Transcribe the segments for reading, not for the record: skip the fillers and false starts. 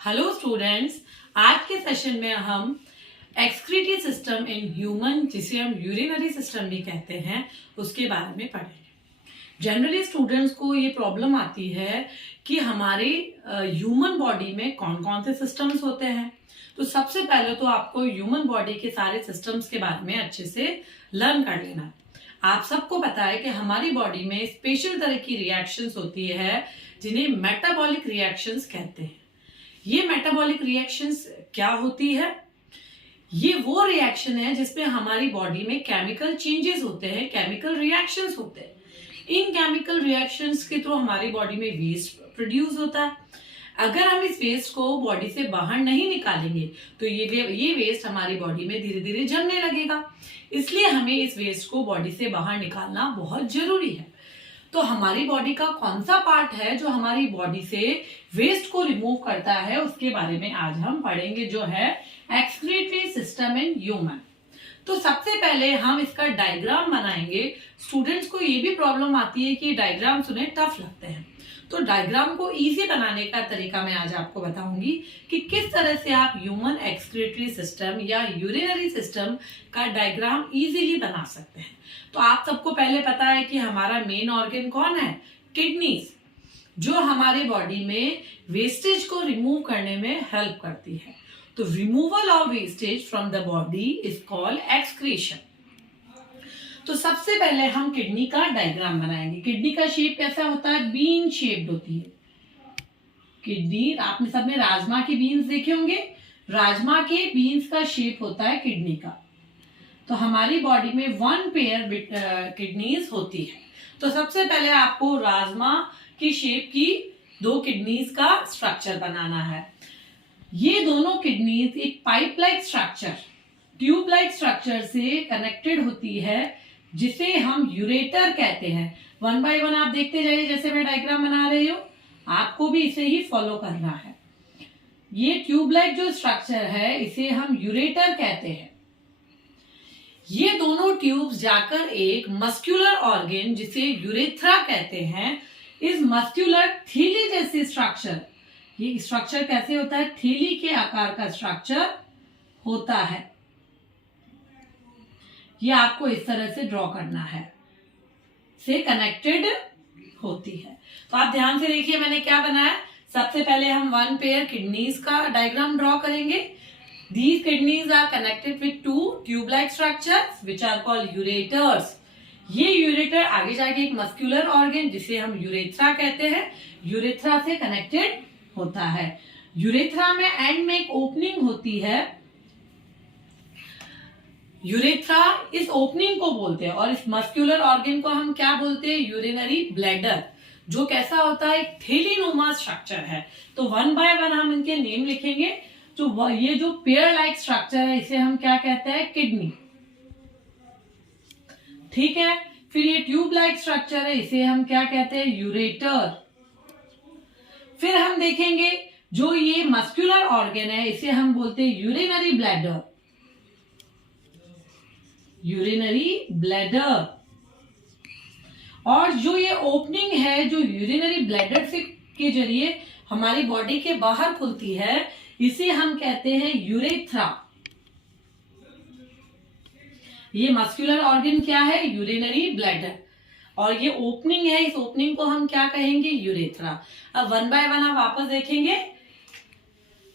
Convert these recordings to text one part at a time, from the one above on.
Hello students, आज के session में हम एक्सक्रीटरी सिस्टम इन ह्यूमन, जिसे हम यूरिनरी सिस्टम भी कहते हैं, उसके बारे में पढ़ेंगे। जनरली स्टूडेंट्स को ये प्रॉब्लम आती है कि हमारे ह्यूमन बॉडी में कौन कौन से सिस्टम्स होते हैं। तो सबसे पहले तो आपको ह्यूमन बॉडी के सारे सिस्टम्स के बारे में अच्छे से लर्न कर लेना। आप सबको पता है कि हमारी बॉडी में स्पेशल तरह की रिएक्शंस होती है जिन्हें मेटाबॉलिक रिएक्शंस कहते हैं। ये मेटाबॉलिक रिएक्शंस क्या होती है? ये वो रिएक्शन है जिसमें हमारी बॉडी में केमिकल चेंजेस होते हैं, केमिकल रिएक्शंस होते हैं। इन केमिकल रिएक्शंस के थ्रू हमारी बॉडी में वेस्ट प्रोड्यूस होता है। अगर हम इस वेस्ट को बॉडी से बाहर नहीं निकालेंगे तो ये वेस्ट हमारी बॉडी में धीरे धीरे जमने लगेगा। इसलिए हमें इस वेस्ट को बॉडी से बाहर निकालना बहुत जरूरी है। तो हमारी बॉडी का कौन सा पार्ट है जो हमारी बॉडी से वेस्ट को रिमूव करता है, उसके बारे में आज हम पढ़ेंगे, जो है एक्सक्रीटरी सिस्टम इन ह्यूमन। तो सबसे पहले हम इसका डायग्राम बनाएंगे। स्टूडेंट्स को ये भी प्रॉब्लम आती है कि डायग्राम उन्हें टफ लगते हैं, तो डायग्राम को इजी बनाने का तरीका मैं आज आपको बताऊंगी कि किस तरह से आप ह्यूमन एक्सक्रीटरी सिस्टम या यूरिनरी सिस्टम का डायग्राम इजीली बना सकते हैं। तो आप सबको पहले पता है कि हमारा मेन ऑर्गन कौन है? किडनीज, जो हमारे बॉडी में वेस्टेज को रिमूव करने में हेल्प करती है। तो removal of wastage from the body is called excretion. तो सबसे पहले हम किडनी का डायग्राम बनाएंगे। किडनी का शेप कैसा होता है? बीन शेप्ड होती है किडनी। आपने सबने राजमा के बीन्स देखे होंगे। राजमा के बीन्स का शेप होता है किडनी का। तो हमारी बॉडी में 1 पेयर किडनीज होती है। तो सबसे पहले आपको राजमा की शेप की 2 किडनीज का स्ट्रक्चर बनाना है। ये दोनों किडनीज एक pipe like structure, tube like structure से कनेक्टेड होती है, जिसे हम यूरेटर कहते हैं। 1 बाय 1 आप देखते जाइए, जैसे मैं डायग्राम बना रही हूं, आपको भी इसे ही फॉलो करना है। ये ट्यूब लाइक जो स्ट्रक्चर है, इसे हम यूरेटर कहते हैं। ये दोनों ट्यूब्स जाकर एक मस्कुलर ऑर्गन, जिसे यूरेथ्रा कहते हैं, इस मस्कुलर थैली जैसे स्ट्रक्चर, ये स्ट्रक्चर कैसे होता है? थैली के आकार का स्ट्रक्चर होता है। ये आपको इस तरह से ड्रॉ करना है, से कनेक्टेड होती है। तो आप ध्यान से देखिए मैंने क्या बनाया। सबसे पहले हम 1 पेयर किडनीज का डायग्राम ड्रॉ करेंगे। These kidneys are connected with 2 tube-like structures which are called ureters. ये यूरेटर आगे जाके एक मस्कुलर ऑर्गन, जिसे हम यूरेथ्रा कहते हैं, यूरेथ्रा से कनेक्टेड होता है। यूरेथ्रा में एंड में एक ओपनिंग होती है। यूरेथ्रा इस ओपनिंग को बोलते हैं, और इस मस्कुलर ऑर्गन को हम क्या बोलते हैं? यूरिनरी ब्लैडर, जो कैसा होता है? एक थैली नुमा स्ट्रक्चर है। तो 1 बाय 1 हम इनके नेम लिखेंगे। तो ये जो पेयर लाइक स्ट्रक्चर है, इसे हम क्या कहते हैं? किडनी। ठीक है। फिर ये ट्यूब लाइक स्ट्रक्चर है, इसे हम क्या कहते हैं? यूरेटर। फिर हम देखेंगे जो ये मस्कुलर ऑर्गन है, इसे हम बोलते हैं यूरिनरी ब्लैडर। Urinary bladder. और जो ये ओपनिंग है, जो यूरिनरी ब्लैडर से के जरिए हमारी बॉडी के बाहर खुलती है, इसे हम कहते हैं यूरेथ्रा। ये मस्कुलर ऑर्गन क्या है? Urinary bladder. और ये ओपनिंग है, इस ओपनिंग को हम क्या कहेंगे? यूरेथ्रा। अब 1 बाय 1 आप वापस देखेंगे।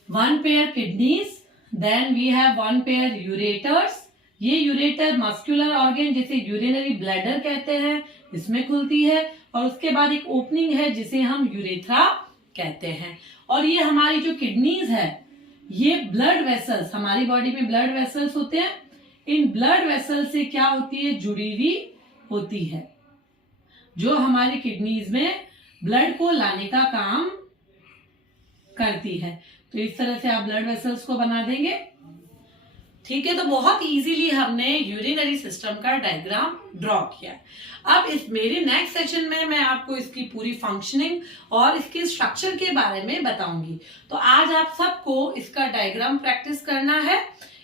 1 pair kidneys, then we have 1 pair ureters. ये यूरेटर मस्कुलर ऑर्गन, जिसे यूरिनरी ब्लैडर कहते हैं, इसमें खुलती है। और उसके बाद एक ओपनिंग है, जिसे हम यूरेथ्रा कहते हैं। और ये हमारी जो किडनीज है, ये ब्लड वेसल्स, हमारी बॉडी में ब्लड वेसल्स होते हैं। इन ब्लड वेसल से क्या होती है? जुड़ी हुई होती है, जो हमारी किडनीज में ब्लड को लाने का काम करती है। तो इस तरह से आप ब्लड वेसल्स को बना देंगे। ठीक है। तो बहुत इजीली हमने यूरिनरी सिस्टम का डायग्राम ड्रॉ किया। अब इस मेरे नेक्स्ट सेशन में मैं आपको इसकी पूरी फंक्शनिंग और इसके स्ट्रक्चर के बारे में बताऊंगी। तो आज आप सबको इसका डायग्राम प्रैक्टिस करना है।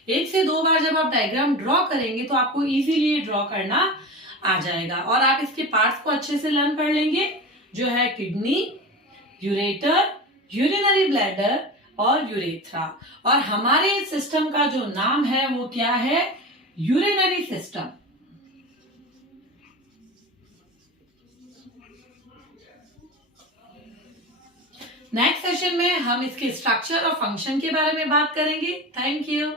1 से 2 बार जब आप डायग्राम ड्रॉ करेंगे तो आपको इजीली ड्रॉ करना आ जाएगा, और आप इसके पार्ट्स को अच्छे से लर्न कर लेंगे, जो है किडनी, यूरेटर, यूरिनरी ब्लैडर और यूरेथ्रा। और हमारे सिस्टम का जो नाम है वो क्या है? Urinary system. नेक्स्ट सेशन में हम इसके स्ट्रक्चर और फंक्शन के बारे में बात करेंगे। Thank you.